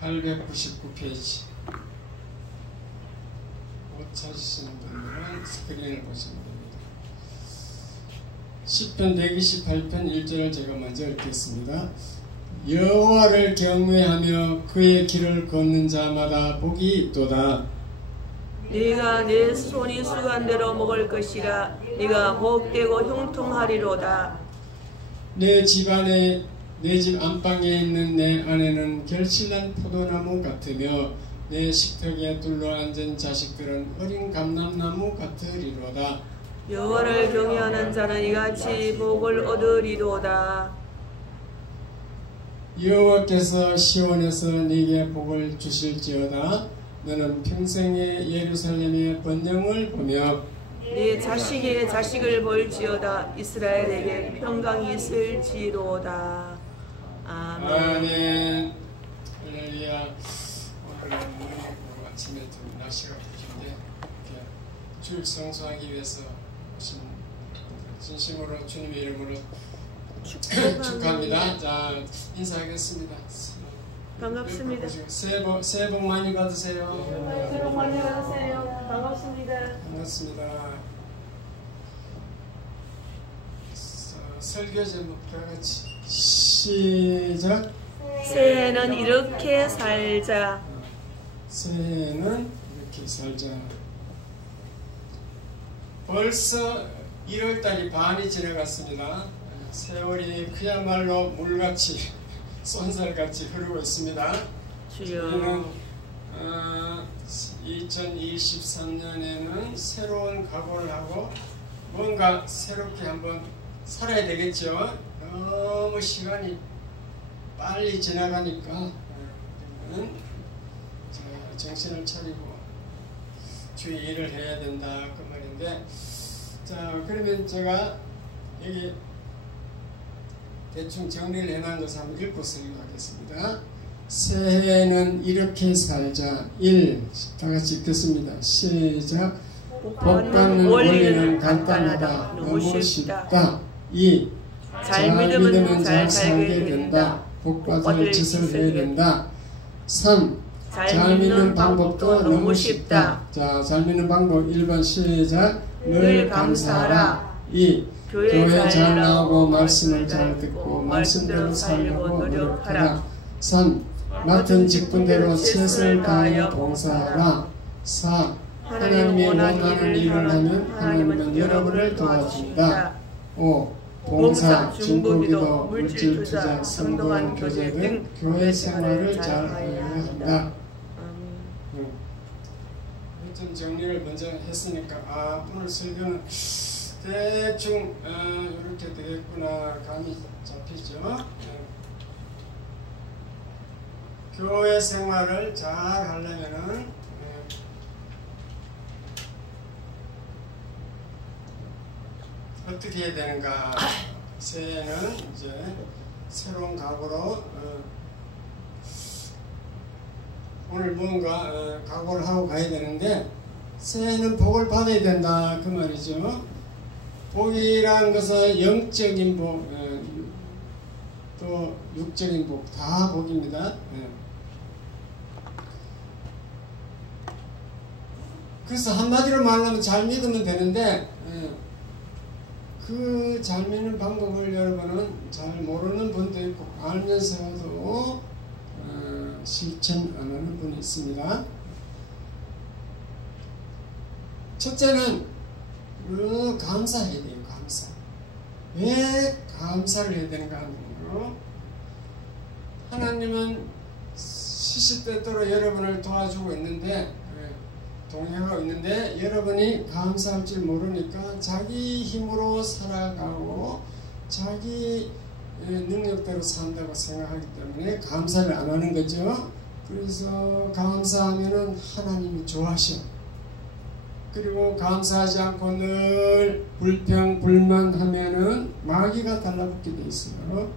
899페이지. 못 찾으시는 분들은 스크린을 보시면 됩니다. 시편 128편 1절을 제가 먼저 읽겠습니다. 여호와를 경외하며 그의 길을 걷는 자마다 복이 있도다. 네가 내 손이 수고한 대로 먹을 것이라. 네가 복되고 형통하리로다. 내 집 안방에 있는 내 아내는 결실난 포도나무 같으며 내 식탁에 둘러앉은 자식들은 어린 감람나무 같으리로다. 여호와를 경외하는 자는 이같이 복을 얻으리로다. 여호와께서 시온에서 네게 복을 주실지어다. 너는 평생에 예루살렘의 번영을 보며 네 자식의 자식을 볼지어다. 이스라엘에게 평강이 있을지로다. 아멘. 아멘. 할렐루야. 오늘은 아침에 좀 날씨가 더운데 이렇게 주일 성수하기 위해서 오신 진심으로 주님의 이름으로 축하합니다. 자, 인사하겠습니다. 반갑습니다. 새해 복 많이 받으세요. 새해 복 많이 받으세요. 반갑습니다. 반갑습니다. 설교 제목 다 같이 시작. 새해는 이렇게 살자. 새해는 이렇게 살자. 벌써 1월달이 반이 지나갔습니다. 세월이 그야말로 물같이 쏜살같이 흐르고 있습니다. 주여. 2023년에는 새로운 각오를 하고 뭔가 새롭게 한번 살아야 되겠죠. 너무 시간이 빨리 지나가니까 우리는 정신을 차리고 주의 일을 해야 된다 그 말인데, 자 그러면 제가 여기 대충 정리를 해놓은 것을 한번 읽고 설교하겠습니다. 새해는 이렇게 살자. 1. 다 같이 읽겠습니다. 시작. 복 받는 원리는 간단하다. 너무 쉽다. 2. 잘 믿으면 잘 살게 된다. 복 받을 짓을 해야 된다. 3. 잘 믿는 방법도 너무 쉽다. 자, 잘 믿는 방법 1번 시작. 늘 감사하라. 2. 교회 잘 나오고 말씀을 잘 듣고 말씀대로 살려고 노력하라. 3. 맡은 직분대로 최선을 다하여 봉사하라. 4. 하나님이 원하는 일을 하면 하나님은 여러분을 도와준다. 5. 봉사, 중보기도, 물질투자, 성도간 교제 등 교회 생활을 잘 해야 한다. 좀 정리를 먼저 했으니까 오늘 설교는 대충 이렇게 되겠구나 감이 잡히죠. 교회 생활을 잘 하려면은 어떻게 해야 되는가. 새해는 이제 새로운 각오로 오늘 뭔가 각오를 하고 가야 되는데, 새해는 복을 받아야 된다 그 말이죠. 복이란 것은 영적인 복, 또 육적인 복, 다 복입니다. 그래서 한마디로 말하면 잘 믿으면 되는데, 그 잘 믿는 방법을 여러분은 잘 모르는 분도 있고 알면서도 실천 안 하는 분이 있습니다. 첫째는 감사해야 돼요. 감사. 왜 감사를 해야 되는가 하는 거예요. 하나님은 시시때때로 여러분을 도와주고 있는데, 동행하고 있는데 여러분이 감사할 줄 모르니까 자기 힘으로 살아가고 자기 능력대로 산다고 생각하기 때문에 감사를 안 하는 거죠. 그래서 감사하면은 하나님이 좋아하셔. 그리고 감사하지 않고 늘 불평 불만하면은 마귀가 달라붙게 돼 있어요.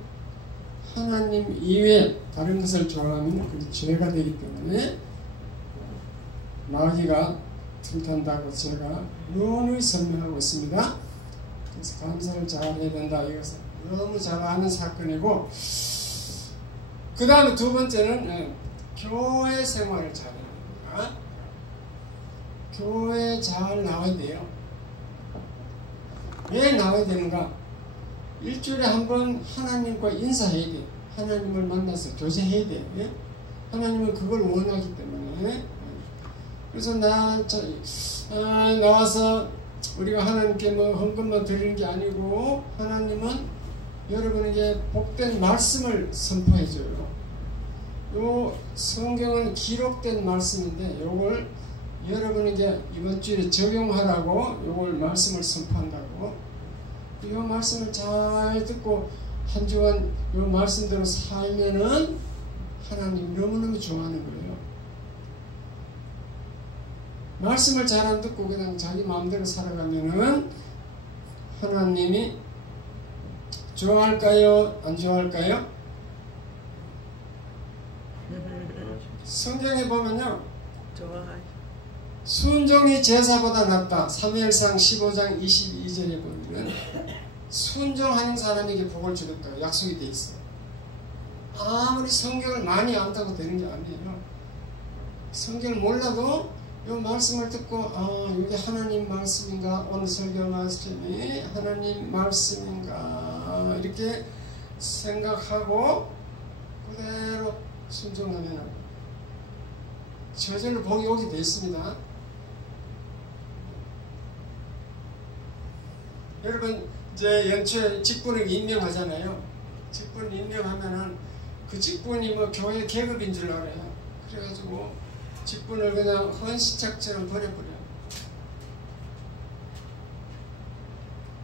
하나님 이외에 다른 것을 좋아하면 그게 죄가 되기 때문에 마귀가 틈탄다고 제가 누누이 설명하고 있습니다. 그래서 감사를 잘 해야 된다. 이것은 너무 잘 아는 사건이고, 그 다음에 두 번째는 교회 생활을 잘해야 됩니다. 교회 잘 나와야 돼요. 왜 나와야 되는가? 일주일에 한 번 하나님과 인사해야 돼. 하나님을 만나서 교제해야 돼. 예? 하나님은 그걸 원하기 때문에. 그래서 나와서 우리가 하나님께 뭐 헌금만 드리는 게 아니고, 하나님은 여러분에게 복된 말씀을 선포해줘요. 요 성경은 기록된 말씀인데, 요걸 여러분에게 이번 주에 적용하라고 요걸 말씀을 선포한다고. 이 말씀을 잘 듣고 한 주간 이 말씀대로 살면은 하나님 너무너무 좋아하는 거예요. 말씀을 잘 안 듣고 그냥 자기 마음대로 살아가면은 하나님이 좋아할까요? 안 좋아할까요? 성경에 보면요, 순종이 제사보다 낫다. 사무엘상 15장 22절에 보면 순종하는 사람에게 복을 주겠다고 약속이 돼 있어요. 아무리 성경을 많이 안다고 되는 게 아니에요. 성경을 몰라도 이 말씀을 듣고, 이게 하나님 말씀인가, 오늘 설교 말씀이 하나님 말씀인가 이렇게 생각하고 그대로 순종하면 저절로 복이 오게 돼 있습니다. 여러분, 이제 연초에 직분을 임명하잖아요. 직분 임명하면은 그 직분이 뭐 교회 계급인 줄 알아요. 그래가지고 직분을 그냥 헌시착처럼 버려버려요.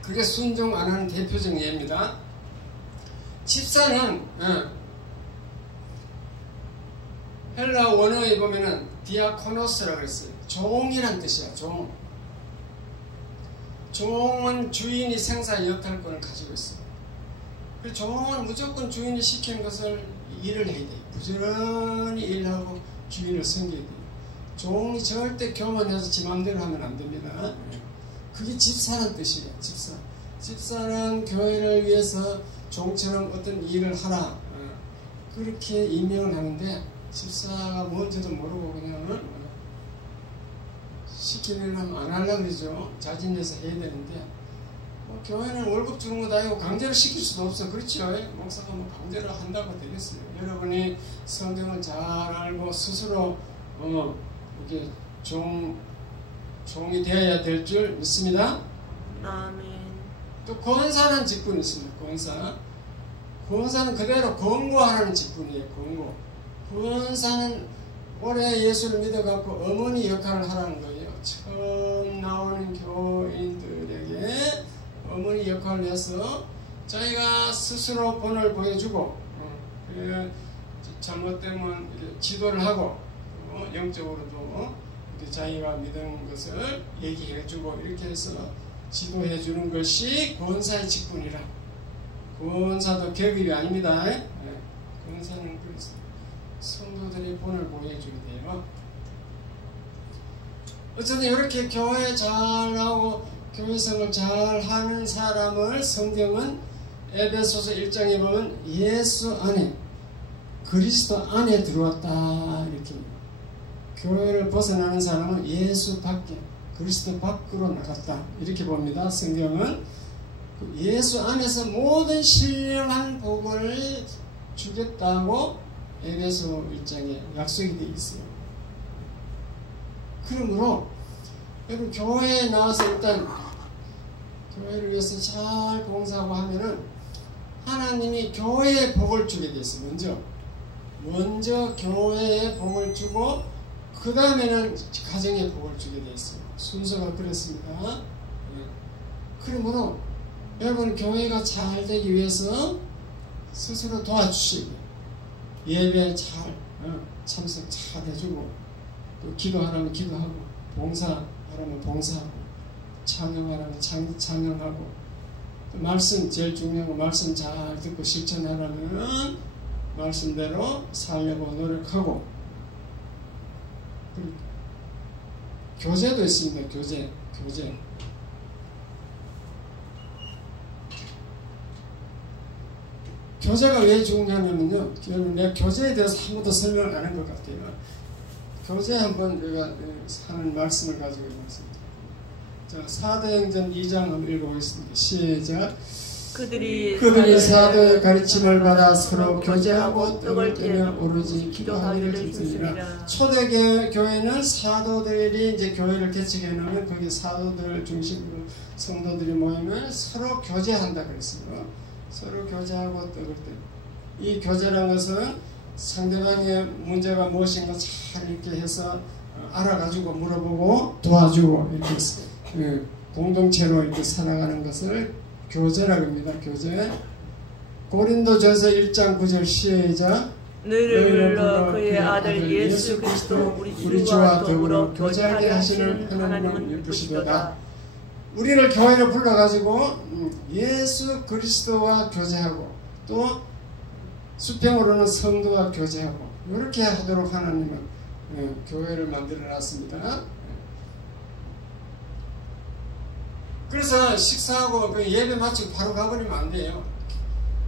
그게 순종 안 하는 대표적 예입니다. 집사는 헬라 원어에 보면은 디아코노스라고 그랬어요. 종이란 뜻이야. 종. 종은 주인이 생사의 역할권을 가지고 있어요. 그 종은 무조건 주인이 시키는 것을 일을 해야 돼요. 부지런히 일하고 주인을 섬겨야 돼요. 종이 절대 교만해서 지 맘대로 하면 안 됩니다. 그게 집사란 뜻이에요. 집사. 집사는 교회를 위해서 종처럼 어떤 일을 하라. 그렇게 임명을 하는데, 집사가 뭔지도 모르고 그냥 시키면 안 하려고 그러죠. 자진해서 해야 되는데, 교회는 월급 주는 거 다 아니고 강제로 시킬 수도 없어. 그렇죠? 목사가 뭐 강제로 한다고 되겠어요. 여러분이 성경을 잘 알고 스스로 이렇게 종이 되어야 될 줄 믿습니다. 아멘. 또 권사는 직분이 있습니다. 권사는 그대로 권고하라는 직분이에요. 권사는 올해 예수를 믿어갖고 어머니 역할을 하라는 거예요. 처음 나오는 교인들에게 어머니 역할을 해서 자기가 스스로 본을 보여주고, 잘못되면 이렇게 지도를 하고, 영적으로도 이렇게 자기가 믿은 것을 얘기해주고, 이렇게 해서 지도해주는 것이 권사의 직분이라. 권사도 계급이 아닙니다. 권사는 그래서 성도들이 본을 보여주게 돼요. 어쨌든 이렇게 교회 잘 나오고 교회생활 잘 하는 사람을 성경은 에베소서 1장에 보면 예수 안에, 그리스도 안에 들어왔다 이렇게. 교회를 벗어나는 사람은 예수 밖에, 그리스도 밖으로 나갔다 이렇게 봅니다. 성경은 예수 안에서 모든 신령한 복을 주겠다고 에베소 1장에 약속이 되어 있어요. 그러므로 여러분, 교회에 나와서 일단 교회를 위해서 잘 봉사하고 하면은 하나님이 교회에 복을 주게 돼 있어요. 먼저 교회에 복을 주고 그 다음에는 가정에 복을 주게 돼 있어요. 순서가 그렇습니다. 그러므로 여러분, 교회가 잘 되기 위해서 스스로 도와주시고, 예배 잘 참석 잘 해주고, 또 기도하라면 기도하고, 봉사하라면 봉사하고, 찬양하라면 찬양하고, 또 말씀 제일 중요한 거, 말씀 잘 듣고 실천하라면 말씀대로 살려고 노력하고, 교제도 있습니다. 교제. 교제가 왜 중요하냐면요. 내가 교제에 대해서 한 번도 설명을 안 한 것 같아요. 교제 한번 내가 하는 말씀을 가지고 있습니다. 자, 사도행전 2장 한번 읽어보겠습니다. 시작. 그들이 사도의 가르침을 받아 서로 교제하고 떡을 떼며 오로지 기도하기를 힘쓰니라. 초대 교회는 사도들이 이제 교회를 개척해 놓으면 거기 사도들 중심으로 성도들이 모이면 서로 교제한다 그랬어요. 서로 교제하고 떡을 떼. 이 교제라는 것은 상대방의 문제가 무엇인가 잘 이렇게 해서 알아가지고 물어보고 도와주고 이렇게 공동체로 이렇게 살아가는 것을 교제라고 합니다. 교제. 고린도전서 1장 9절 시작. 너희를 불러 그의 아들 예수 그리스도 우리 주와 더불어 교제하게 하시는 하나님은 예쁘시도다. 우리를 교회로 불러가지고 예수 그리스도와 교제하고 또 수평으로는 성도와 교제하고 이렇게 하도록 하나님은 교회를 만들어 놨습니다. 그래서 식사하고 그 예배 마치고 바로 가버리면 안 돼요.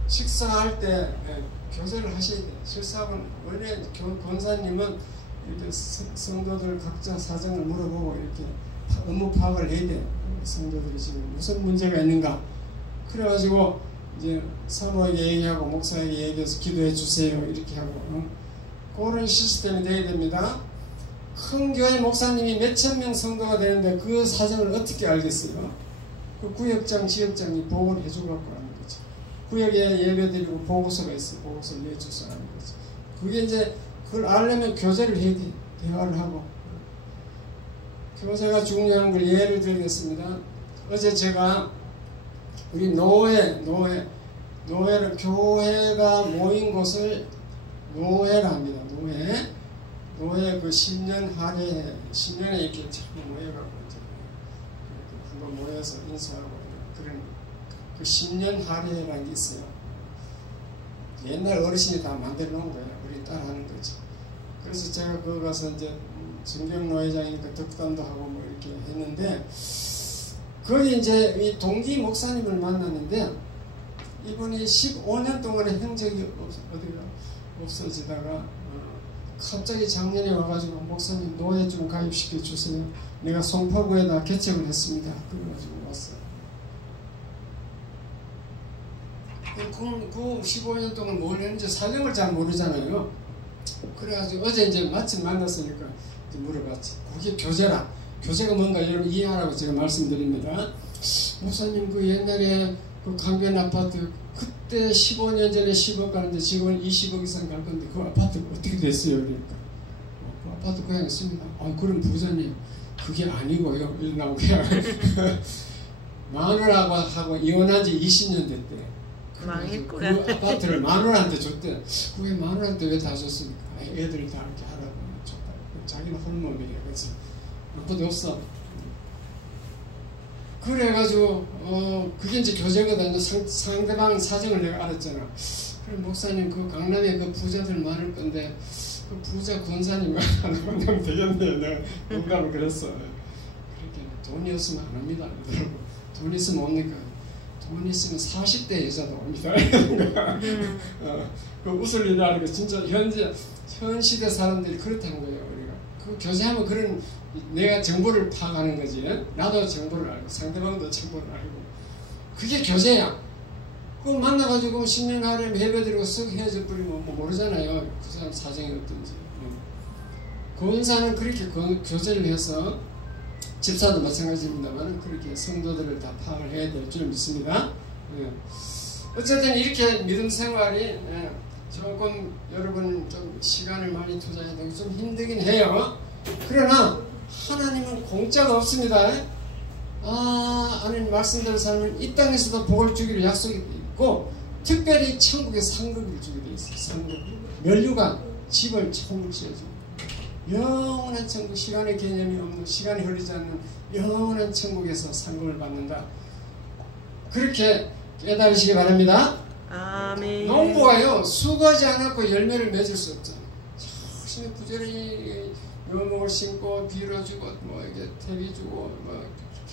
식사할 때 교제를 하셔야 돼요. 식사하고는 원래 권사님은 이렇게 성도들 각자 사정을 물어보고 이렇게 업무 파악을 해야 돼요. 성도들이 지금 무슨 문제가 있는가. 그래가지고 이제 사모에게 얘기하고 목사에게 얘기해서 기도해 주세요. 이렇게 하고 그런 시스템이 돼야 됩니다. 큰 교회 목사님이 몇천 명 성도가 되는데 그 사정을 어떻게 알겠어요? 그 구역장, 지역장이 보고를 해주고 하는 거죠. 구역에 예배드리고 보고서가 있어요. 보고서를 내줘서 하는 거죠. 그게 이제 그걸 알려면 교제를 해야 돼. 대화를 하고. 교제가 중요한 걸 예를 들겠습니다. 어제 제가 우리 노회를 교회가 모인 곳을 노회라 합니다. 노회 그 10년 할애 10년에 이렇게 자꾸 모여가고 그거 모여서 인사하고 그런 그 10년 할애라는 게 있어요. 옛날 어르신이 다 만들어 놓은 거예요. 우리 따라 하는 거지. 그래서 제가 거기 가서 이제 정경노회장이니까 덕담도 하고 뭐 이렇게 했는데 거기 이제 이 동기 목사님을 만났는데 이분이 15년 동안의 행적이 없어지다가 갑자기 작년에 와가지고 목사님 노예 좀 가입시켜 주세요. 내가 송파구에다 개척을 했습니다. 그래가지고 왔어요. 그 15년 동안 뭘 했는지 사정을 잘 모르잖아요. 그래가지고 어제 이제 마침 만났으니까 물어봤지. 그게 교제라. 교제가 뭔가 여러분 이해하라고 제가 말씀드립니다. 목사님 그 옛날에 그 강변 아파트 그때 15년 전에 10억 가는데 지금은 20억 이상 갈 건데 그 아파트가 어떻게 됐어요? 그러니까 그 아파트 그냥 있습니다. 아 그럼 부자님 그게 아니고요. 이러고 그냥 마누라하고 이혼한 지 20년 됐대. 망했구나. 그 아파트를 마누라한테 줬대. 그게 마누라한테 왜 다 줬습니까? 애들이 다 이렇게 하라고 줬다. 자기는 홀몸이래. 그래서 아무것도 없어. 그래가지고 그게 이제 교제거든요. 상대방 사정을 내가 알았잖아. 그래 목사님 그 강남에 그 부자들 많을 건데 그 부자 권사님 하나 만나면 되겠네요. 내가 농담을 그랬어. 그렇게 돈이 없으면 안 합니다. 돈 있으면 옵니까? 돈 있으면 40대 여자도 옵니다. 그 웃을 일이 아니고 진짜 현 시대 사람들이 그렇다는 거예요. 우리가 그 교제하면 그런 내가 정보를 파악하는 거지. 나도 정보를 알고 상대방도 정보를 알고 그게 교제야. 그거 만나가지고 10년 하루에 예배드리고 쓱 헤어져 버리면 뭐 모르잖아요. 그 사람 사정이 어떤지. 권사는 그렇게 교제를 해서 집사도 마찬가지입니다만 그렇게 성도들을 다 파악을 해야 될 줄 믿습니다. 어쨌든 이렇게 믿음 생활이 조금 여러분 좀 시간을 많이 투자해야 되고 좀 힘들긴 해요. 그러나 하나님은 공짜가 없습니다. 하나님 말씀대로 살면 이 땅에서도 복을 주기로 약속이 있고 특별히 천국에 상급을 주게 돼 있어요. 상급. 면류관 집을 천국 지어주고 영원한 천국, 시간의 개념이 없는, 시간이 흐르지 않는 영원한 천국에서 상급을 받는다. 그렇게 깨달으시기 바랍니다. 아멘. 농부가요 수고하지 않았고 열매를 맺을 수 없잖아요. 열심히 부지런히 묘목을 심고 빌어주고 뭐 이게 퇴비주고 뭐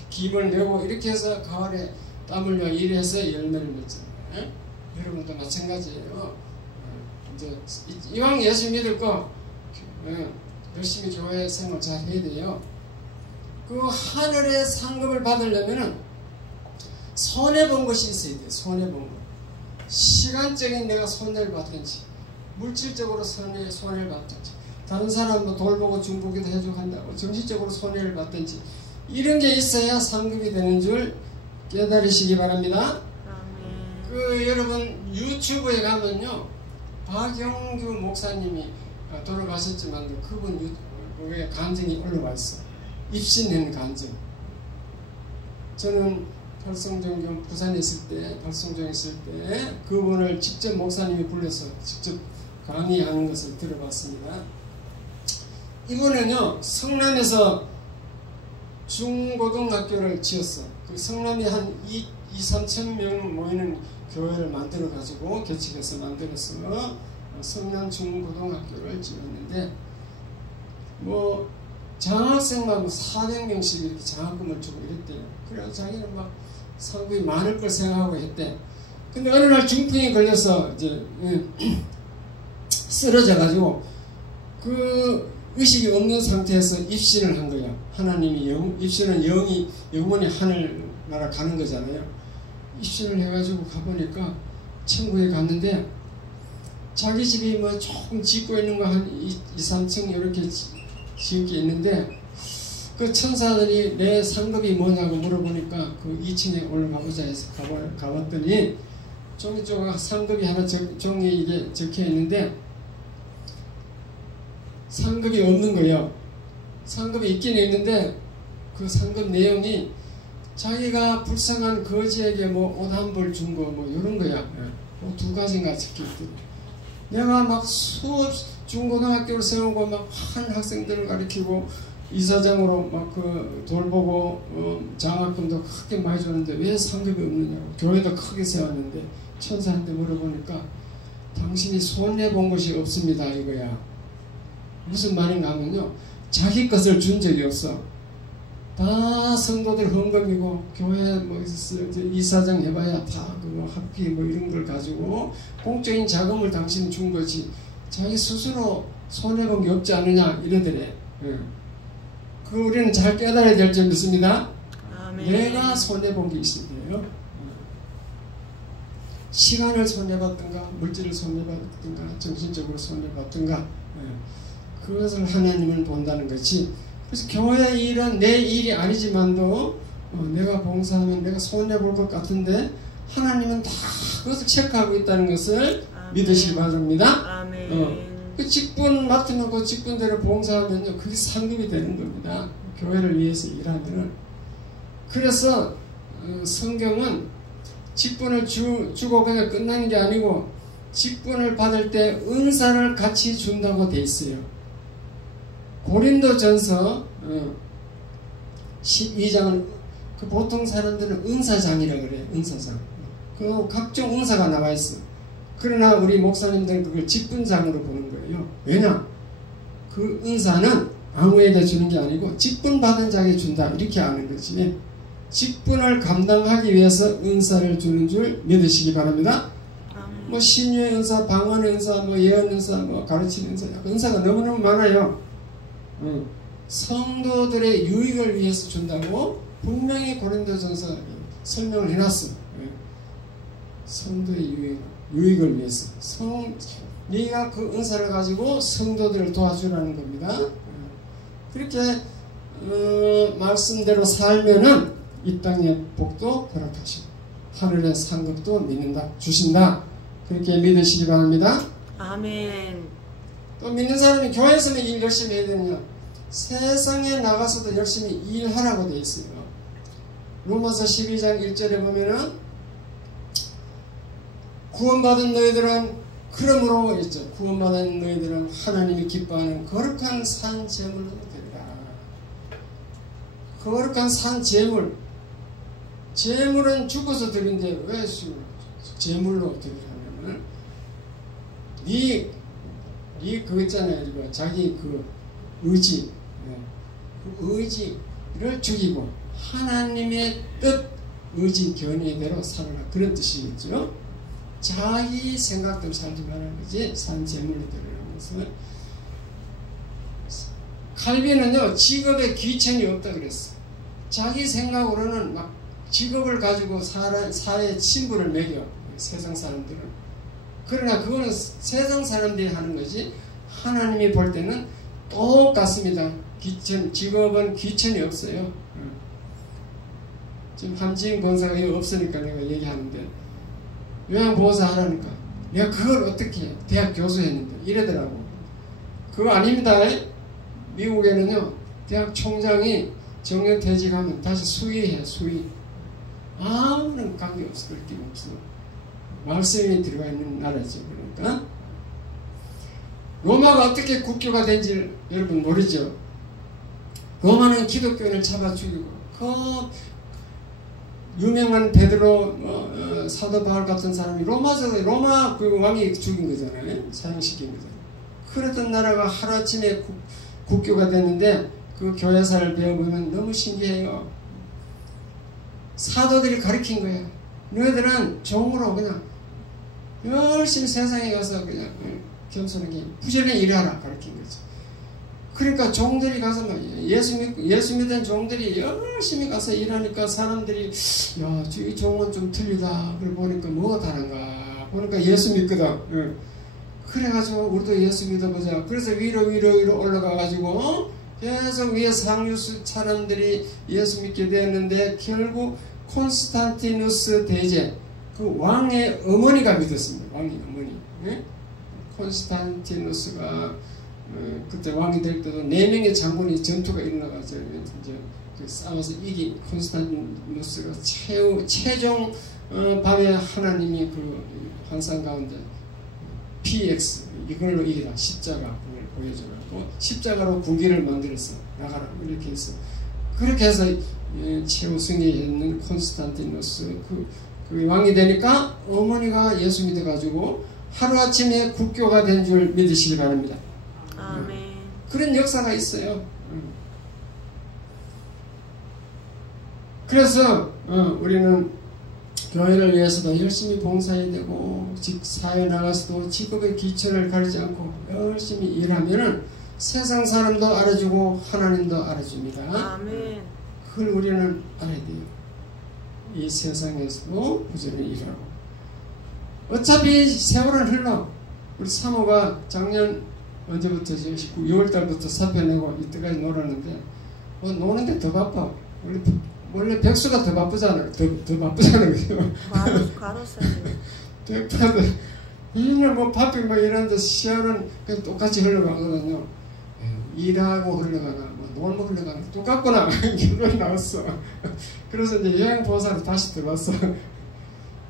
김을 내고 이렇게 해서 가을에 땀 흘려 일해서 열매를 맺잖아요. 여러분도 마찬가지예요. 이제 이왕 예수 믿을 거 열심히 교회 생활 잘 해야 돼요. 그 하늘의 상급을 받으려면은 손해본 것이 있어야 돼요. 손해본 것. 시간적인 내가 손해를 받든지 물질적으로 손해를 받든지 다른 사람 뭐 돌보고 중보기도 해주고 한다고 정신적으로 손해를 받든지 이런 게 있어야 상급이 되는 줄 깨달으시기 바랍니다. 그 여러분 유튜브에 가면요 박영규 목사님이 돌아가셨지만 그분 유튜브에 간증이 올라와 있어. 입신한 간증. 저는 달성종교 부산에 있을 때 달성종에 있을 때 그분을 직접 목사님이 불러서 직접 강의하는 것을 들어봤습니다. 이번에는요 성남에서 중고등학교를 지었어. 그 성남이 한 2-3천 명 모이는 교회를 만들어 가지고 개척해서 만들어서 성남 중고등학교를 지었는데 뭐 장학생만 400명씩 이렇게 장학금을 주고 이랬대요. 그래서 자기는 막 상급이 많을 걸 생각하고 했대. 근데 어느 날 중풍이 걸려서 이제 쓰러져 가지고 그 의식이 없는 상태에서 입신을 한 거야. 하나님이 입신은 영원히 하늘나라 가는 거잖아요. 입신을 해가지고 가보니까 천국에 갔는데 자기 집이 뭐 조금 짓고 있는 거 한 2-3층 이렇게 지은 게 있는데 그 천사들이 내 상급이 뭐냐고 물어보니까 그 2층에 올라가보자 해서 가봤더니 종이 조각 상급이 하나 종이에 이게 적혀 있는데 상급이 없는 거예요. 상급이 있긴 있는데 그 상급 내용이 자기가 불쌍한 거지에게 뭐 옷 한 벌 준 거 뭐 이런 거야. 뭐 2가지인가 적혀 있더니 내가 막 수업 중고등학교를 세우고 막 한 학생들을 가르치고 이사장으로 막 그 돌보고 장학금도 크게 많이 줬는데 왜 상급이 없느냐고. 교회도 크게 세웠는데 천사한테 물어보니까 당신이 손해본 것이 없습니다 이거야. 무슨 말인가 하면요 자기 것을 준 적이 없어. 다 성도들 헌금이고 교회 뭐 이사장 해봐야 다 그 학비 뭐 이런 걸 가지고 공적인 자금을 당신이 준 거지 자기 스스로 손해본 게 없지 않느냐 이러더래. 그 우리는 잘 깨달아야 될 점 있습니다. 아멘. 내가 손해본 게 있어요. 시간을 손해봤든가 물질을 손해봤든가 정신적으로 손해봤든가 그것을 하나님을 본다는 것이. 그래서 교회 일은 내 일이 아니지만도 내가 봉사하면 내가 손해볼 것 같은데 하나님은 다 그것을 체크하고 있다는 것을 아멘. 믿으시기 바랍니다. 아멘. 그 직분 맡아놓고 직분대로 봉사하면요 그게 상급이 되는 겁니다. 교회를 위해서 일하면은. 그래서 성경은 직분을 주고 그냥 끝나는 게 아니고 직분을 받을 때 은사를 같이 준다고 돼 있어요. 고린도전서 12장은 그 보통 사람들은 은사장이라 그래요. 은사장. 그 각종 은사가 나와 있어. 그러나 우리 목사님들은 그걸 직분장으로 보는 거예요. 왜냐? 그 은사는 아무에게 주는 게 아니고 직분 받은 자에게 준다 이렇게 아는 거지. 직분을 감당하기 위해서 은사를 주는 줄 믿으시기 바랍니다. 뭐 신유의 은사, 방언의 은사, 뭐 예언 은사, 뭐 가르치는 은사, 은사가 너무너무 많아요. 성도들의 유익을 위해서 준다고 분명히 고린도전서 설명을 해놨어. 성도의 유익을 위해서. 네가 그 은사를 가지고 성도들을 도와주라는 겁니다. 그렇게 말씀대로 살면은 이 땅의 복도 허락하시고 하늘의 상급도 주신다. 그렇게 믿으시기 바랍니다. 아멘. 또 믿는 사람이 교회에서는 일 열심히 해야 되느냐? 세상에 나가서도 열심히 일하라고 되어 있어요. 로마서 12장 1절에 보면은 구원받은 너희들은 그러므로 있죠. 구원받은 너희들은 하나님이 기뻐하는 거룩한 산 제물로 드리라. 거룩한 산 제물. 제물은 죽어서 드린데 왜 제물로 드리라면은 네 그거 있잖아요. 자기 그 의지, 그 의지를 죽이고 하나님의 뜻, 의지, 견해대로 살아라. 그런 뜻이겠죠. 자기 생각대로 살지 말라는 거지. 산 재물대로 이런 것을. 칼빈은요, 직업에 귀천이 없다 그랬어. 자기 생각으로는 막 직업을 가지고 사회에 친분을 매겨, 세상 사람들은. 그러나 그거는 세상 사람들이 하는 거지, 하나님이 볼 때는 똑같습니다. 직업은 귀천이 없어요. 지금 함지인 권사가 없으니까 내가 얘기하는데, 요양보호사 하라니까. 내가 그걸 어떻게 해? 대학 교수 했는데. 이러더라고. 그거 아닙니다. 미국에는요, 대학 총장이 정년퇴직하면 다시 수의해, 수의. 아무런 관계없어, 그럴 게 없어. 말씀이 들어가 있는 나라죠. 그러니까. 로마가 어떻게 국교가 된지 여러분 모르죠? 로마는 기독교인을 잡아 죽이고, 유명한 베드로, 사도 바울 같은 사람이 로마 그 왕이 죽인 거잖아요. 사형시킨 거잖아요. 그랬던 나라가 하루아침에 국교가 됐는데, 그 교회사를 배워보면 너무 신기해요. 사도들이 가르친 거예요. 너희들은 종으로 그냥 열심히 세상에 가서 그냥 겸손하게 부지런히 일하라 가르친 거죠. 그러니까 종들이 가서 예수 믿은 종들이 열심히 가서 일하니까 사람들이 야, 이 종은 좀 틀리다. 그래 보니까 뭐가 다른가. 보니까 예수 믿거든. 그래가지고 우리도 예수 믿어보자. 그래서 위로 올라가가지고 계속 위에 상류 사람들이 예수 믿게 되었는데 결국 콘스탄티누스 대제 그 왕의 어머니가 믿었습니다. 왕의 어머니. 콘스탄티누스가 그때 왕이 될 때도 4명의 장군이 전투가 일어나가지고 이제 싸워서 이긴 콘스탄티누스가 최종 밤에 하나님이 그 환상 가운데 PX 이걸로 이기라 십자가 그걸 보여줘가지고 십자가로 군기를 만들었어. 나가라 이렇게 했어. 그렇게 해서 최우승이었는 콘스탄티누스 그 왕이 되니까 어머니가 예수 믿어가지고 하루아침에 국교가 된 줄 믿으시기 바랍니다. 아멘. 그런 역사가 있어요. 그래서 우리는 교회를 위해서도 열심히 봉사해야 되고 사회에 나가서도 직업의 기초를 가리지 않고 열심히 일하면은 세상 사람도 알아주고 하나님도 알아줍니다. 아멘. 그걸 우리는 알아야 돼요. 이 세상에서도 부지런히 일하고 어차피 세월은 흘러. 우리 사모가 작년 언제부터지? 6월달부터 사표 내고 이때까지 놀았는데 노는데 더 바빠. 원래 백수가 더 바쁘잖아요. 더 바쁘잖아요. 과로사예요. 백파도 맨날 뭐 바삐 뭐 이러는데 시간은 그냥 똑같이 흘러가거든요. 일하고 흘러가나 뭐 놀고 흘러가나 똑같구나 결론이 나왔어. 그래서 이제 요양보호사로 다시 들어왔어.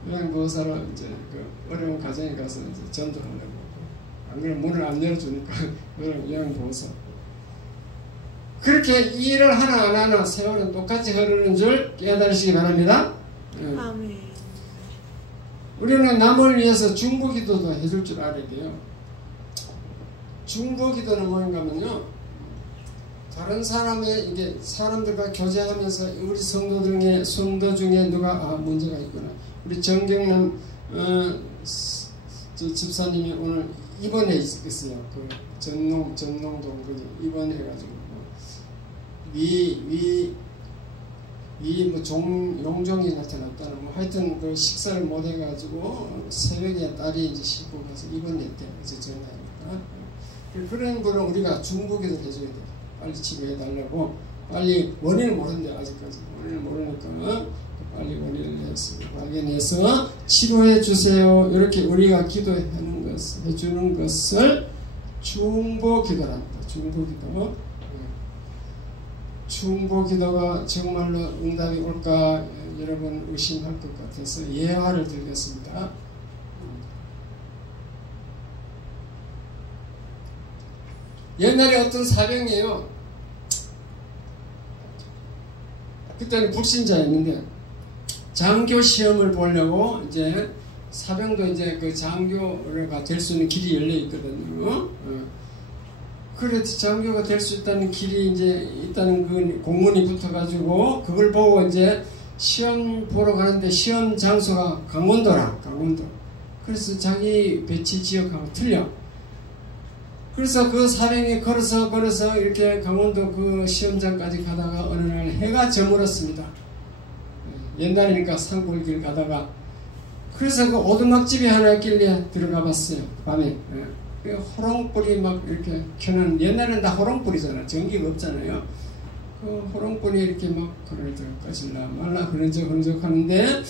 요양보호사로 이제 그 어려운 가정에 가서 이제 전도하려고. 안 그러면 문을 안 열어주니까 요양보호사. 그렇게 일을 하나 안 하나 세월은 똑같이 흐르는 줄 깨달으시기 바랍니다. 아멘. 우리는 남을 위해서 중보기도도 해줄 줄 알아야 돼요. 중보기도는 뭔가면요, 다른 사람의 이게 사람들과 교제하면서 우리 성도 중에 누가 문제가 있구나. 우리 정경남 집사님이 오늘 입원해 있었어요. 그 전농동 입원해가지고 용종이 나타났다는 하여튼 그 식사를 못 해가지고 새벽에 딸이 이제 싣고 가서 입원했대요. 그래서 전화하니까 그런 분은 우리가 중보기도 해줘야 돼. 빨리 치료해달라고. 빨리 원인을 모른대 아직까지. 원인을 모르니까 빨리 원인을 발견해서 치료해 주세요. 이렇게 우리가 기도하는 것을 해주는 것을 중보기도랍니다. 중보기도. 중보기도가 정말로 응답이 올까 여러분 의심할 것 같아서 예화를 들겠습니다. 옛날에 어떤 사병이에요. 그때는 불신자였는데 장교 시험을 보려고 이제 사병도 이제 그 장교가 될 수 있는 길이 열려 있거든요. 그래서 장교가 될 수 있다는 길이 이제 있다는 그 공문이 붙어가지고 그걸 보고 이제 시험 보러 가는데 시험 장소가 강원도라. 강원도. 그래서 자기 배치 지역하고 틀려. 그래서 그 사병이 걸어서 이렇게 강원도 그 시험장까지 가다가 어느 날 해가 저물었습니다. 옛날이니까 산골길 가다가. 그래서 그 오두막집이 하나 있길래 들어가 봤어요. 밤에. 호롱불이 막 이렇게 켜는, 옛날에는 다 호롱불이잖아. 전기가 없잖아요. 그 호롱불이 이렇게 막 그럴 때 꺼질라 말라 흐른적 하는데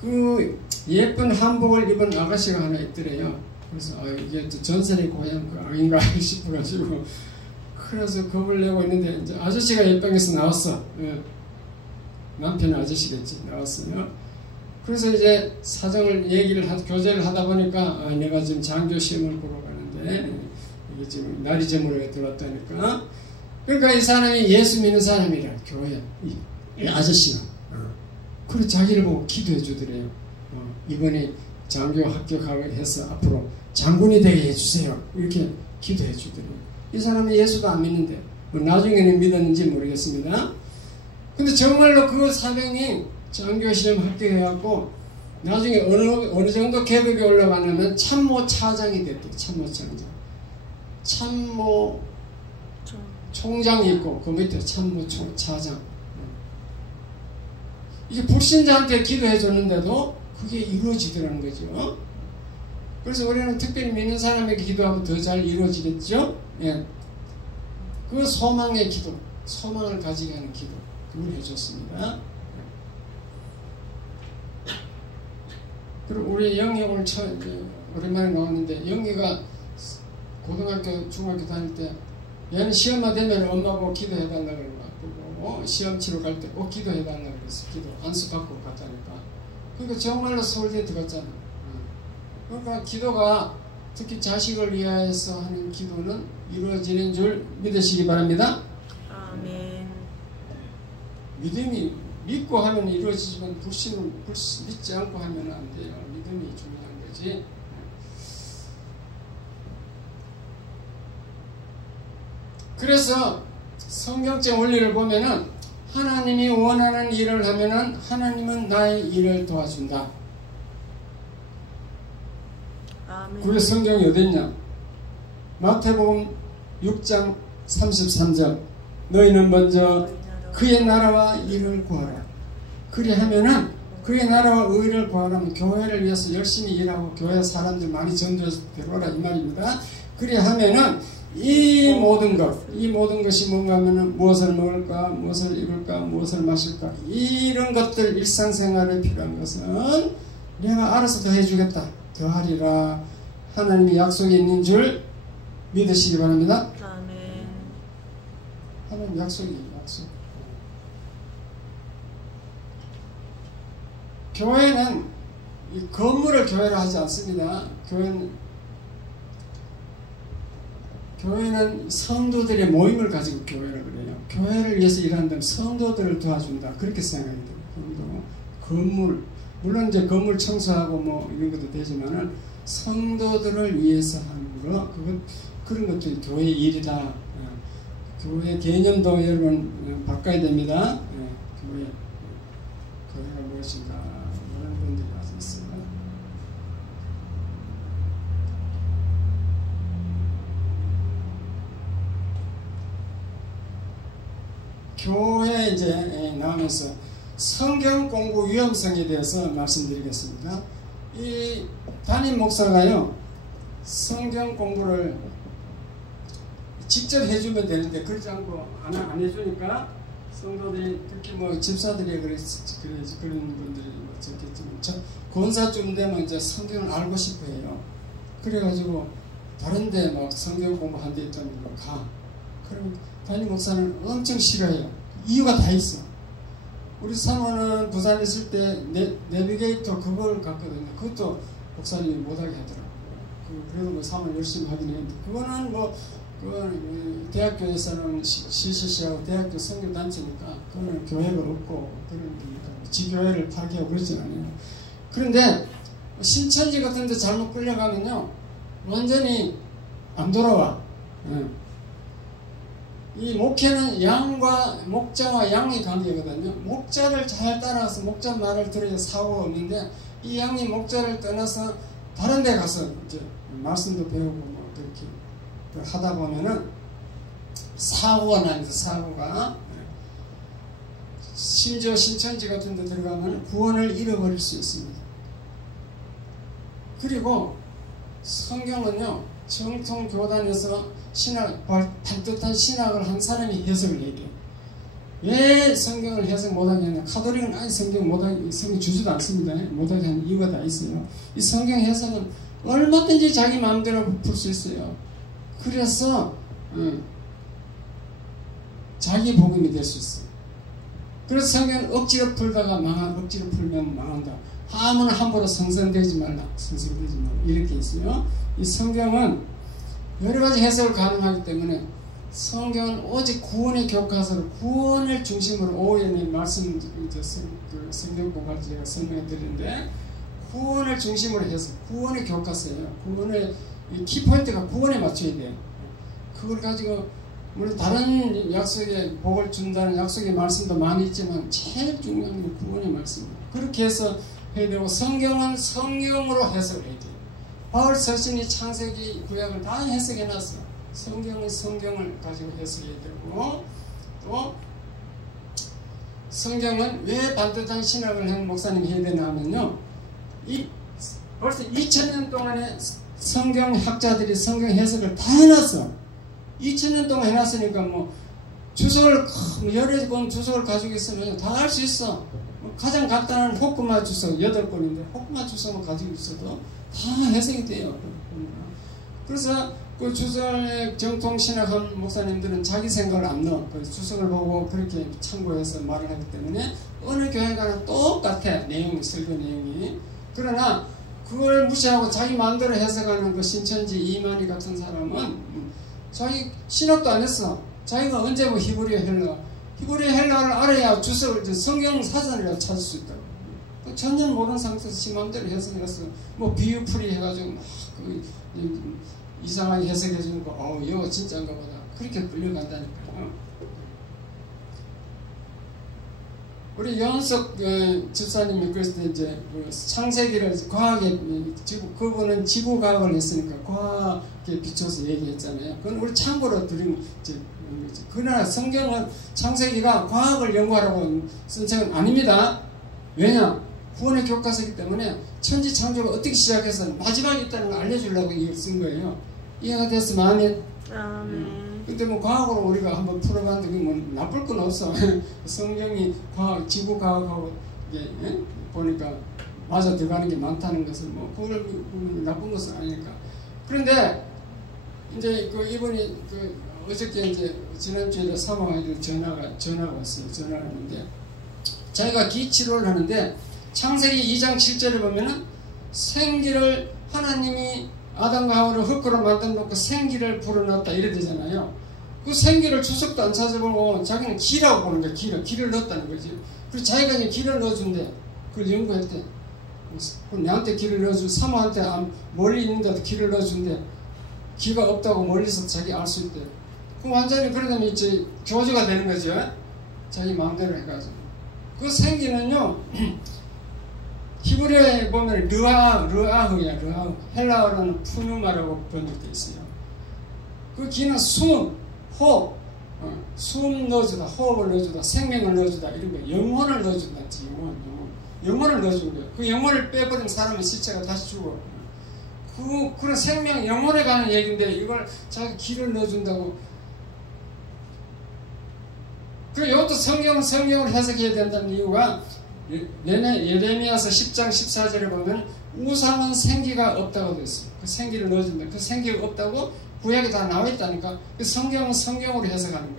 그 예쁜 한복을 입은 아가씨가 하나 있더래요. 그래서 이게 전설의 고향 그 아닌가 싶어가지고 그래서 겁을 내고 있는데 이제 아저씨가 옆방에서 나왔어. 남편 아저씨겠지. 나왔어요. 그래서 이제 사정을 교제를 하다 보니까 내가 지금 장교 시험을 보러 가는데 이게 지금 날이 저물어 들어왔다니까. 그러니까 이 사람이 예수 믿는 사람이라 교회 이 아저씨가 그래서 자기를 보고 기도해 주더래요. 이번에 장교 합격하고 해서 앞으로 장군이 되게 해주세요. 이렇게 기도해 주더래요. 이 사람은 예수도 안 믿는데 뭐 나중에는 믿었는지 모르겠습니다. 근데 정말로 그 사병이 장교 시험 합격해갖고 나중에 어느 정도 계급이 올라가냐면 참모 차장이 됐대요. 참모 차장. 참모 총장이 있고 그 밑에 참모 차장. 이게 불신자한테 기도해 줬는데도 그게 이루어지더라는 거죠. 그래서 우리는 특별히 믿는 사람에게 기도하면 더 잘 이루어지겠죠. 예. 그 소망의 기도, 소망을 가지게 하는 기도, 그걸 해줬습니다. 그리고 우리 영희 오늘 오랜만에 나왔는데 영희가 고등학교, 중학교 다닐 때 얘는 시험만 되면 엄마하고 기도해달라고 그러고 시험 치러 갈 때 꼭 기도해달라고 그랬어. 기도 안수 받고 갔다니까. 그러니까 정말로 서울대에 들어갔잖아. 그러니까 기도가 특히 자식을 위하여서 하는 기도는 이루어지는 줄 믿으시기 바랍니다. 아멘. 믿음이 믿고 하면 이루어지지만 믿지 않고 하면 안 돼요. 믿음이 중요한 거지. 그래서 성경적 원리를 보면은 하나님이 원하는 일을 하면은 하나님은 나의 일을 도와준다. 아멘. 그게 성경이 어딨냐? 마태복음 6장 33절 너희는 먼저 그의 나라와 일을 구하라. 그리하면은 그의 나라와 의를 구하라면 교회를 위해서 열심히 일하고 교회 사람들 많이 전도해서 데려오라 이 말입니다. 그리하면은 이 모든 것이 뭔가 하면은 무엇을 먹을까, 무엇을 입을까, 무엇을 마실까 이런 것들 일상생활에 필요한 것은 내가 알아서 더 해주겠다. 더 하리라. 하나님이 약속이 있는 줄 믿으시기 바랍니다. 아멘. 하나님 약속. 교회는 이 건물을 교회로 하지 않습니다. 교회는 성도들의 모임을 가지고 교회를 그래요. 교회를 위해서 일한다면 성도들을 도와준다. 그렇게 생각이 돼요. 건물, 물론 이제 건물 청소하고 뭐 이런 것도 되지만은 성도들을 위해서 하는 거, 그런 것들이 교회의 일이다. 교회 개념도 여러분 바꿔야 됩니다. 교회가 무엇인가 이런 분들이 아주 있습니다. 교회 이제 나오면서 성경 공부 위험성에 대해서 말씀드리겠습니다. 이 담임 목사가요 성경 공부를 직접 해주면 되는데 그러지 않고 안 해주니까 성도들이 특히 뭐 집사들이 그런 분들이 적겠지만 권사쯤 되면 이제 성경을 알고 싶어해요. 그래가지고 다른데 막 성경 공부한 데 있다면 가. 그럼 담임 목사는 엄청 싫어해요. 이유가 다 있어. 우리 사모는 부산에 있을 때 내비게이터 그걸 갔거든요. 그것도 목사님이 못하게 하더라고요. 그래도 뭐 사모는 열심히 하긴 했는데 그거는 그건 대학교에서는 CCC하고 대학교 선교단체니까 그거는 교회가 없고 그런 거니까 지교회를 파괴하고 그러진 않아요. 그런데 신천지 같은 데 잘못 끌려가면요 완전히 안 돌아와. 이 목회는 목자와 양의 관계거든요. 목자를 잘 따라서 목자 말을 들어야 사고가 없는데 이 양이 목자를 떠나서 다른 데 가서 이제 말씀도 배우고 뭐 그렇게 하다 보면은 사고가 나면서 사고가 심지어 신천지 같은 데 들어가면 구원을 잃어버릴 수 있습니다. 그리고 성경은요, 정통 교단에서 반듯한 신학을 한 사람이 해석을 얘기해요. 왜 성경을 해석 못하게 하냐? 카톨릭은 아예 성경 주지도 않습니다. 못하게 하는 이유가 다 있어요. 이 성경 해석은 얼마든지 자기 마음대로 풀 수 있어요. 그래서 자기 복음이 될 수 있어요. 그래서 성경은 억지로 풀다가 억지로 풀면 망한다. 아무나 함부로 성선되지 말라. 성선되지 말라. 이렇게 있어요. 이 성경은 여러 가지 해석을 가능하기 때문에 성경은 오직 구원의 교과서로 구원을 중심으로 오해의 말씀 성경 공부할 때 제가 설명해 드리는데 구원을 중심으로 해서 구원의 교과서예요. 구원의 키포인트가 구원에 맞춰야 돼요. 그걸 가지고 물론 다른 약속에 복을 준다는 약속의 말씀도 많이 있지만 제일 중요한 건 구원의 말씀입니다. 그렇게 해서 해야 되고 성경은 성경으로 해석을 해야 돼요. 바울 서신이 창세기 구약을 다 해석해 놨어요. 성경은 성경을 가지고 해석해야 되고 또 성경은 왜 반듯한 신학을 한 목사님이 해야 되나 하면요. 벌써 2000년 동안에 성경학자들이 성경 해석을 다 해놨어. 2000년 동안 해놨으니까 뭐 주석을 여러 권 주석을 가지고 있으면 다 할 수 있어. 가장 간단한 호크마 주석 8권인데 호크마 주석만 가지고 있어도 다 해석이 돼요. 그래서 그 주석의 정통신학한 목사님들은 자기 생각을 안 넣어. 주석을 보고 그렇게 참고해서 말을 하기 때문에 어느 교회 가나 똑같아. 설교 내용이. 그러나 그걸 무시하고 자기 마음대로 해석하는 그 신천지 이만희 같은 사람은 자기 신학도 안 했어. 자기가 언제 뭐 히브리어 헬라어를 알아야 주석을 성경 사전이라도 찾을 수 있다고. 전혀 모르는 상태에서 지 마음대로 해석해서 뭐 비유풀이 해가지고 막 이상하게 해석해 주는 거, 이거 진짜인가 보다. 그렇게 끌려간다니까요. 우리 영석 집사님이 그랬을 때 이제 창세기를 과학에, 그분은 지구과학을 했으니까 과학에 비춰서 얘기했잖아요. 그건 우리 참고로 들은, 그러나 성경은 창세기가 과학을 연구하라고 쓴 책은 아닙니다. 왜냐? 구원의 교과서이기 때문에 천지 창조가 어떻게 시작해서 마지막에 있다는 걸 알려주려고 이걸 쓴 거예요. 이해가 됐으면 아멘. 근데 뭐 과학으로 우리가 한번 풀어봤는데 그게 뭐 나쁠 건 없어. 성경이 과학, 지구과학하고 이게 보니까 맞아 들어가는 게 많다는 것은 뭐 그걸 나쁜 것은 아니니까. 그런데 이제 이분이 어저께 이제 지난주에 사망하기로 전화가 왔어요. 전화를 하는데 자기가 기치료를 하는데 창세기 2장 7절에 보면은 생기를 하나님이 아담과 하와를 흙으로 만들어놓고 생기를 불어넣었다 이래 되잖아요. 그 생기를 주석도 안 찾아보고 자기는 기라고 보는 거야. 기를 넣었다는 거지. 그래서 자기가 이제 기를 넣어준대. 그걸 연구했대. 내한테 기를 넣어준 사모한테 멀리 있는데도 기를 넣어준대. 기가 없다고 멀리서 자기 알 수 있대. 그럼 완전히 그러면 이제 교주가 되는 거죠. 자기 마음대로 해가지고. 그 생기는요. 히브리어에 보면 르아흐야. 헬라어로는 푸누마라고 번역되어 있어요. 그 기는 숨, 호흡, 숨 넣어주다, 호흡을 넣어주다, 생명을 넣어주다 이런 거, 영혼을 넣어준다. 영혼을 넣어준 거예요. 그 영혼을 빼버린 사람은 실체가 다시 죽어. 그런 생명, 영혼에 관한 얘기인데 이걸 자기 기를 넣어준다고. 그 이것도 성경을 해석해야 된다는 이유가 예레미야서 10장 14절에 보면 우상은 생기가 없다고 되어 있어요. 그 생기를 넣어준다. 그 생기가 없다고 구약에 다 나와 있다니까. 그 성경은 성경으로 해석하는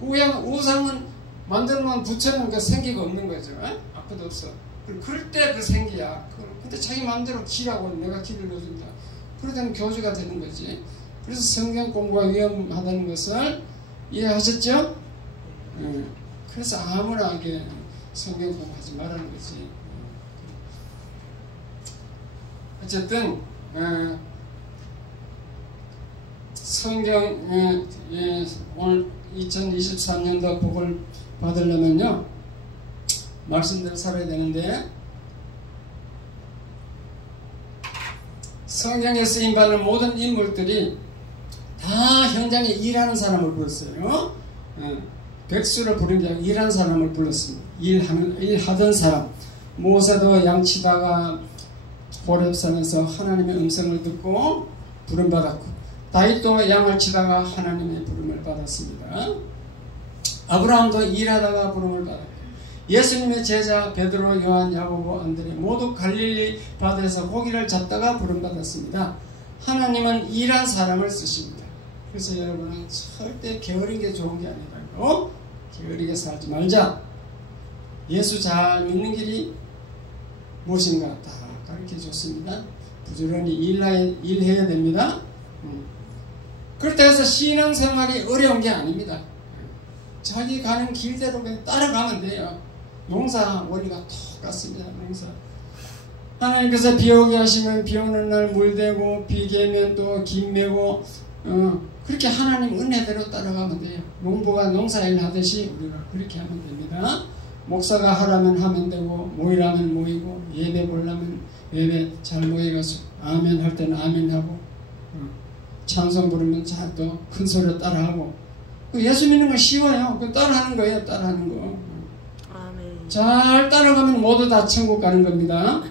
거예요. 우상은 만들면 붙여놓으니까 생기가 없는 거죠. 아무것도 없어. 그럴 때 그 생기야. 근데 자기 마음대로 기라고 내가 기를 넣어준다. 그러다면 교주가 되는 거지. 그래서 성경 공부가 위험하다는 것을 이해하셨죠? 그래서 아무나 하게 성경 공부하지 말라는 거지. 어쨌든 성경 오늘 2023년도 복을 받으려면요 말씀대로 살아야 되는데 성경에 쓰임받는 모든 인물들이 다 현장에 일하는 사람을 불렀어요. 백수를 부른 게 아니라 일하는 사람을 불렀습니다. 일하던 사람. 모세도 양치다가 호렙산에서 하나님의 음성을 듣고 부름받았고, 다윗도 양을 치다가 하나님의 부름을 받았습니다. 아브라함도 일하다가 부름을 받았고, 예수님의 제자 베드로, 요한, 야고보, 안드레 모두 갈릴리 바다에서 고기를 잡다가 부름받았습니다. 하나님은 일한 사람을 쓰십니다. 그래서 여러분은 절대 게으른 게 좋은 게 아니라고, 게으르게 살지 말자. 예수 잘 믿는 길이 무엇인가 다 가르쳐 줬습니다. 부지런히 일해야 됩니다. 그렇다고 해서 신앙생활이 어려운 게 아닙니다. 자기 가는 길대로 그냥 따라가면 돼요. 농사 원리가 똑같습니다. 농사. 하나님께서 비 오게 하시면 비 오는 날 물 대고, 비 개면 또 김 메고, 그렇게 하나님 은혜대로 따라가면 돼요. 농부가 농사일 하듯이 우리가 그렇게 하면 됩니다. 목사가 하라면 하면 되고, 모이라면 모이고, 예배 보려면 예배 잘 모여가지고 아멘 할 때는 아멘 하고, 찬송 부르면 잘 또 큰 소리로 따라하고. 예수 믿는 건 쉬워요. 그 따라하는 거예요. 따라하는 거. 아멘. 잘 따라가면 모두 다 천국 가는 겁니다.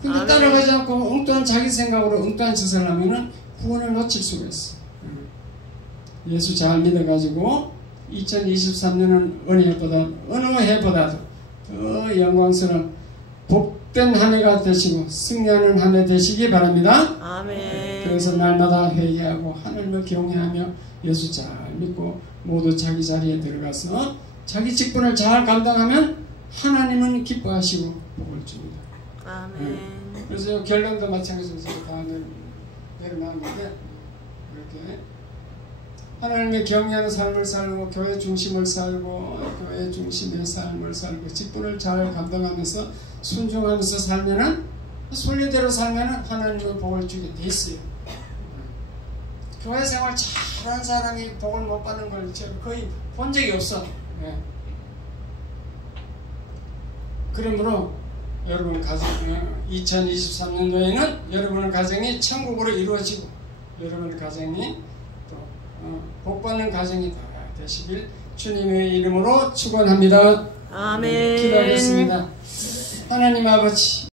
근데 따라가지 않고 엉뚱한 자기 생각으로 엉뚱한 짓을 하면은 구원을 놓칠 수가 있어. 예수 잘 믿어가지고 2023년은 어느 해보다도 더 영광스러운 복된 한 해가 되시고 승리하는 한 해 되시기 바랍니다. 아멘. 그래서 날마다 회개하고 하늘을 경외하며 예수 잘 믿고 모두 자기 자리에 들어가서 자기 직분을 잘 감당하면 하나님은 기뻐하시고 복을 줍니다. 아멘. 그래서 결론도 마찬가지로 다 내려놨는데, 이렇게 하나님의 경외하는 삶을 살고 교회 중심을 살고 교회 중심의 삶을 살고 직분을 잘 감당하면서 순종하면서 살면은, 순리대로 살면은 하나님의 복을 주게 돼 있어요. 교회 생활 잘한 사람이 복을 못 받는 걸 제가 거의 본 적이 없어. 그러므로 여러분 가정, 2023년도에는 여러분의 가정이 천국으로 이루어지고 여러분의 가정이 또 복받는 가정이 다 되시길 주님의 이름으로 축원합니다. 아멘. 기도하겠습니다. 하나님 아버지,